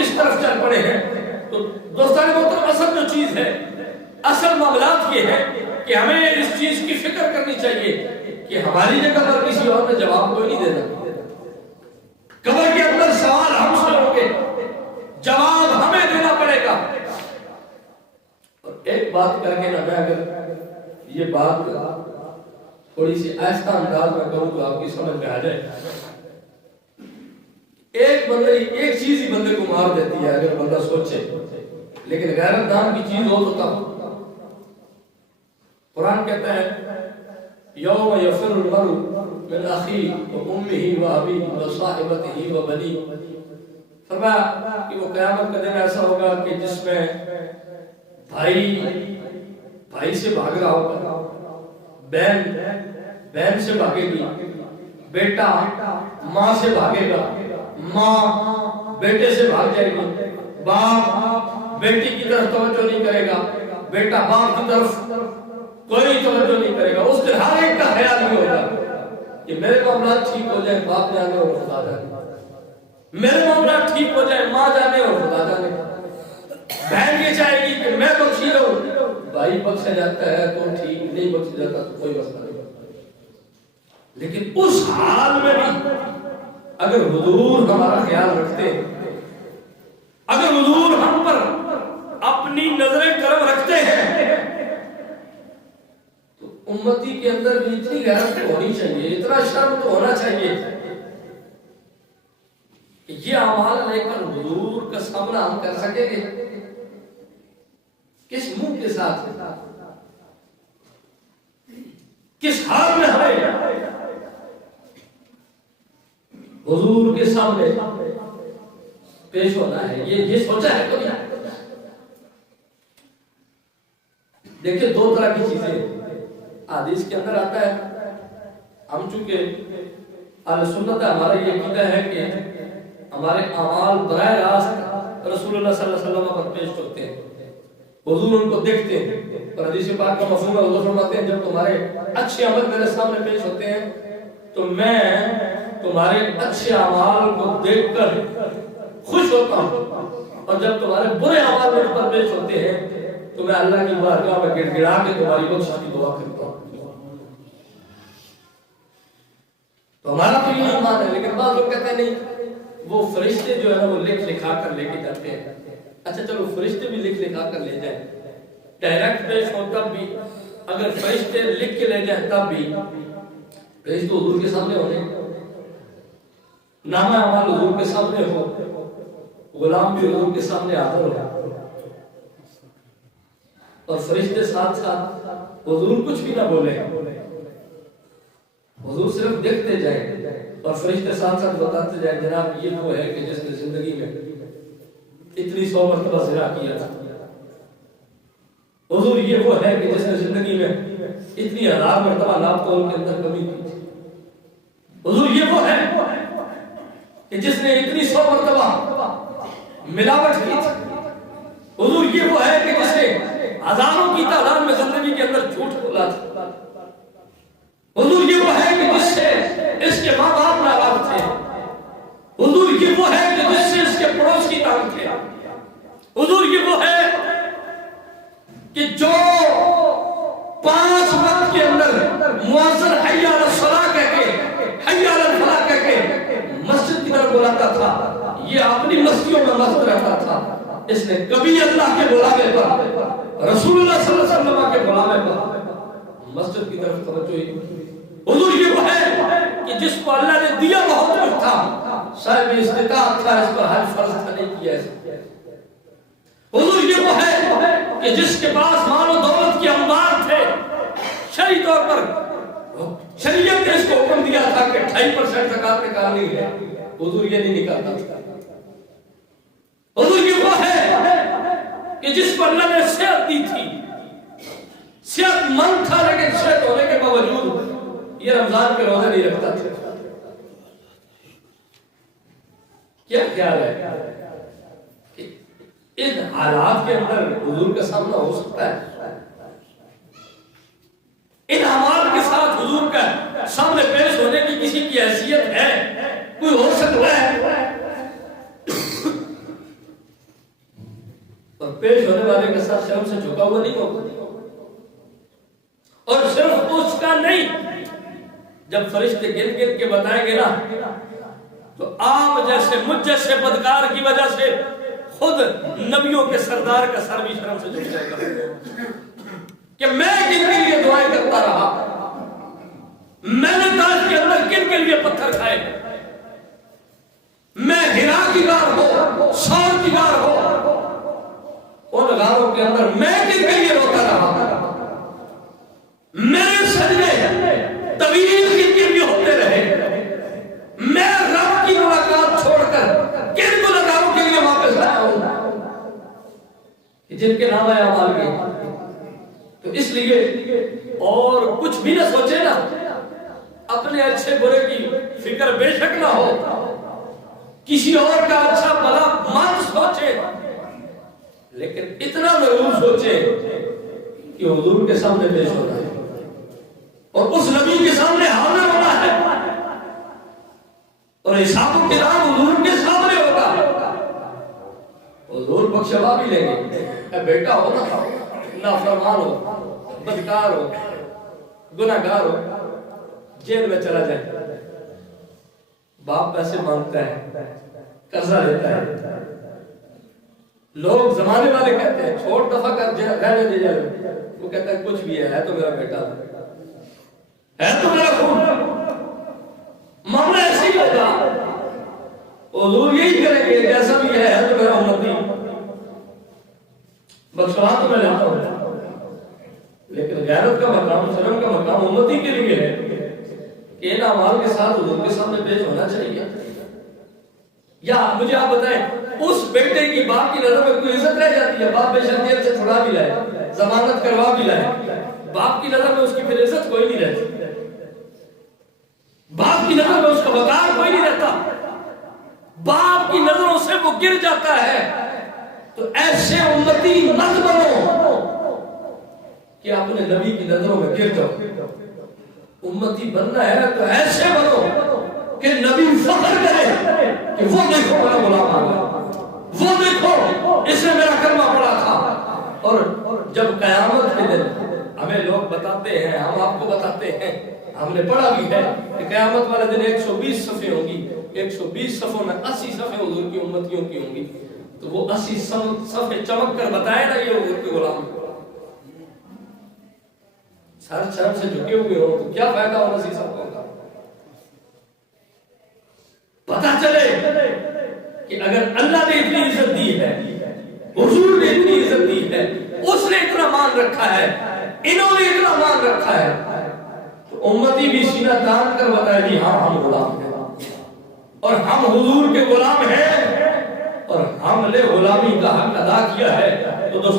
کس طرف چل پڑے ہیں. تو دوستان محترم اصل جو چیز ہے، اصل معاملات یہ ہے کہ ہمیں اس چیز کی فکر کرنی چاہیے کہ ہماری جگہ پر کسی اور نے جواب کوئی نہیں دینا. قبر کے اندر سوال ہم سے ہوں گے، جواب ہمیں دینا پڑے گا. اور ایک بات کر کے نہ، میں اگر یہ بات تھوڑی سی آہستہ انداز میں کروں تو آپ کی سمجھ میں آ جائے. ایک چیز ہی بندے کو مار دیتی ہے اگر بندہ سوچے، لیکن غیرت نام کی چیز ہو تو تب. قرآن کہتا ہے یوم یفر المرء من اخیہ وامہ وابیہ وصاحبتہ وبنیہ. فرمایا کہ وہ قیامت کا دن ایسا ہوگا کہ جس میں بھائی سے بھاگ رہا ہوگا، بہن سے بھاگے گی، بیٹا ماں سے بھاگے گا، ماں بیٹے سے بھاگ جائے گی، باپ بیٹی کی طرف توجہ نہیں کرے گا، بیٹا باپ کی طرف کوئی توجہ نہیں کرے گا. اس دن ہر ایک کا خیال نہیں ہوگا کہ میرے معاملات ٹھیک ہو جائے باپ جانے اور خدا جانے، میرے معاملات ٹھیک ہو جائے ماں جانے اور خدا جانے. بہن یہ چاہے گی کہ میں بخشی رہوں، بھائی بخشا جاتا ہے تو ٹھیک، نہیں بخشا جاتا تو کوئی مسئلہ نہیں. لیکن اس حال میں بھی اگر حضور ہمارا خیال رکھتے، اگر حضور ہم پر اپنی نظر کرم رکھتے ہیں، تو امتی کے اندر بھی اتنی غیرت ہونی چاہیے، اتنا شرم تو ہونا چاہیے کہ یہ اعمال لے کر حضور کا سامنا ہم کر سکیں گے. کس منہ کے ساتھ، کس حال میں ہمیں حضور کے سامنے پیش ہونا ہے، یہ سوچا ہے کبھی؟ دیکھیں دو طرح کی چیزیں حدیث کے اندر آتا ہے. ہم چونکہ اہل سنت ہے، ہمارا یہ عقیدہ ہے کہ ہمارے اعمال براہ راست رسول اللہ صلی اللہ علیہ وسلم پر پیش ہوتے ہیں، حضور ان کو دیکھتے ہیں. اور حدیث پاک کا مفہوم ہے، حضور فرماتے ہیں جب تمہارے اچھے عمل میرے سامنے پیش ہوتے ہیں تو میں تمہارے اچھے اعمال کو دیکھ کر خوش ہوتا ہوں، اور جب تمہارے برے اعمال میرے پر پیش ہوتے ہیں تو میں اللہ کی بارگاہ میں گڑ گڑا کے تمہاری بخشش کی دعا کرتا ہوں. تو ہمارا تو یہ ایمان ہے. لیکن بعض لوگ کہتے ہیں نہیں، وہ فرشتے جو ہے وہ لکھ لکھا کر لے کے جاتے ہیں. اچھا چلو فرشتے بھی لکھ لکھا کر لے جائیں، ڈائریکٹ پیش ہو تب بھی، اگر فرشتے لکھ کے لے جائیں تب بھی پیش تو حضور کے سامنے ہونے، نامہ اعمال حضور کے سامنے ہو، غلام بھی حضور کے سامنے حاضر ہو، اور فرشتے ساتھ ساتھ حضور کچھ بھی نہ بولے، حضور صرف دیکھتے جائیں اور فرشتے ساتھ ساتھ بتاتے جائیں جناب یہ وہ ہے کہ جس نے زندگی میں اتنی 100 مرتبہ زنا کیا تھا، حضور یہ وہ ہے کہ جس نے زندگی میں اتنی 1000 مرتبہ ناپ تول کے اندر کمی کی تھی، حضور یہ وہ ہے کہ جس نے اتنی 100 مرتبہ ملاوٹ کی تھی، حضور یہ وہ ہے کہ جس نے ہزاروں کی تعداد میں زندگی کے اندر جھوٹ بولا تھا، حضور یہ وہ ہے کہ جس سے اس کے ماں باپ ناراض تھے، حضور یہ وہ ہے کہ جس سے اس کے پڑوس کی تنگ تھے، حضور یہ وہ ہے کہ جو 5 وقت کے اندر مؤذن حی علی الصلاۃ کہہ کے، حی علی الفلاح کہہ کے مسجد کی طرف بلاتا تھا، یہ اپنی مستیوں میں مست رہتا تھا، اس نے کبھی اللہ کے بلاوے پر، رسول اللہ صلی اللہ علیہ وسلم کے بلاوے پر مسجد کی طرف توجہ ہی. حضور یہ وہ ہے کہ جس کو اللہ نے دیا بہت کچھ تھا، صاحب استطاعت تھا، اس پر حج فرض تھا نہیں کیا. حضور یہ وہ ہے کہ جس کے پاس مال و دولت کے انبار تھے، شرعی طور پر شریعت نے اس کو حکم دیا تھا کہ 2.5% زکات نکالنی ہے، حضور یہ نہیں نکالتا تھا. حضور یہ وہ ہے کہ جس کو اللہ نے صحت دی تھی، صحت مند تھا لیکن صحت ہونے کے باوجود یہ رمضان کے روزے نہیں رکھتا تھا. کیا خیال ہے کہ ان حالات کے اندر حضور کا سامنا ہو سکتا ہے؟ ان اعمال کے ساتھ حضور کا سامنے پیش ہونے کی کسی کی حیثیت ہے؟ کوئی ہو سکتا ہے؟ پیش ہونے والے کے ساتھ شرم سے جھکا ہوا نہیں ہوگا. اور صرف اس کا نہیں، جب فرشتے گن گن کے بتائیں گے نا تو آپ جیسے مجھ جیسے بدکار کی وجہ سے خود نبیوں کے سردار کا سر بھی شرم سے جھک جائے گا کہ میں کن کے لیے دعائیں کرتا رہا، میں نے تاج کے اندر کن کے لیے پتھر کھائے، میں ہرا کی غار ہو، سور کی غار ہو، ان غاروں کے اندر میں کن کے لیے روتا رہا، میرے سجدے طویل کن کے لیے ہوتے رہے، میں رب کی ملاقات چھوڑ کر کن گناہگاروں کے لیے واپس آیا ہوں جن کے نام آیا مال گئے. تو اس لیے اور کچھ بھی نہ سوچے نا، اپنے اچھے برے کی فکر بے شک نہ ہو، کسی اور کا اچھا بھلا مت سوچے، لیکن اتنا ضرور سوچے کہ حضور کے سامنے پیش ہونا ہے اور اس نبی کے سامنے حاضر ہونا ہے اور حساب و کتاب حضور کے سامنے ہوگا. حضور بخشوا بھی لیں گے. اے بیٹا ہو نا، نافرمان ہو، بدکار ہو، گناہگار ہو، جیل میں چلا جائے، باپ پیسے مانگتا ہے، قرضہ لیتا ہے، لوگ زمانے والے کہتے ہیں چھوڑ دفعہ کر رہنے دے جائے، وہ کہتا ہے کچھ بھی ہے تو میرا بیٹا ہے تو میرا خون. معاملہ ایسے ہی ہوگا، حضور یہی کریں گے جیسا بھی ہے تو میرا امتی، بخشوا تو میں لیتا ہوں، لیکن غیرت کا مقام، شرم کا مقام امتی کے لیے ہے کہ ان اعمال کے ساتھ حضور کے سامنے پیش ہونا چاہیے. یا مجھے آپ بتائیں، اس بیٹے کی باپ کی نظر میں کوئی عزت رہ جاتی ہے؟ باپ بے شک جیل سے چھڑا بھی لائے، ضمانت کروا بھی لائے، باپ کی نظر میں اس کی پھر عزت کوئی نہیں رہتی، باپ کی نظر میں اس کا وقار کوئی نہیں رہتا، باپ کی نظروں سے وہ گر جاتا ہے. تو ایسے امتی مت بنو کہ اپنے نبی کی نظروں میں گر جاؤ. امتی بننا ہے تو ایسے بنو کہ نبی فخر کرے کہ وہ دیکھو میرا غلام آ گیا، وہ دیکھو اس نے میرا کلمہ پڑھا تھا. اور جب قیامت کے دن ہمیں لوگ بتاتے ہیں، ہم آپ کو بتاتے ہیں، ہم نے پڑھا بھی ہے کہ قیامت والے دن 120 صفحے ہوں گی، 120 صفحوں میں 80 صفحے حضور کی امتیوں کی ہوں گی. تو وہ 80 صفحے چمک کر بتائے نا یہ حضور کے غلام، سر شرم سے جھکے ہوئے ہو تو کیا فائدہ ہو 80 صفحوں کا. پتا چلے کہ اگر اللہ نے اتنی عزت دی ہے، حضور نے اتنی عزت دی ہے، اس نے اتنا مان رکھا ہے، انہوں نے اتنا مان رکھا ہے، تو امتی بھی سینہ تان کر بتائے گی ہاں ہم غلام ہیں اور ہم حضور کے غلام ہیں اور ہم نے غلامی کا حق ادا کیا ہے. تو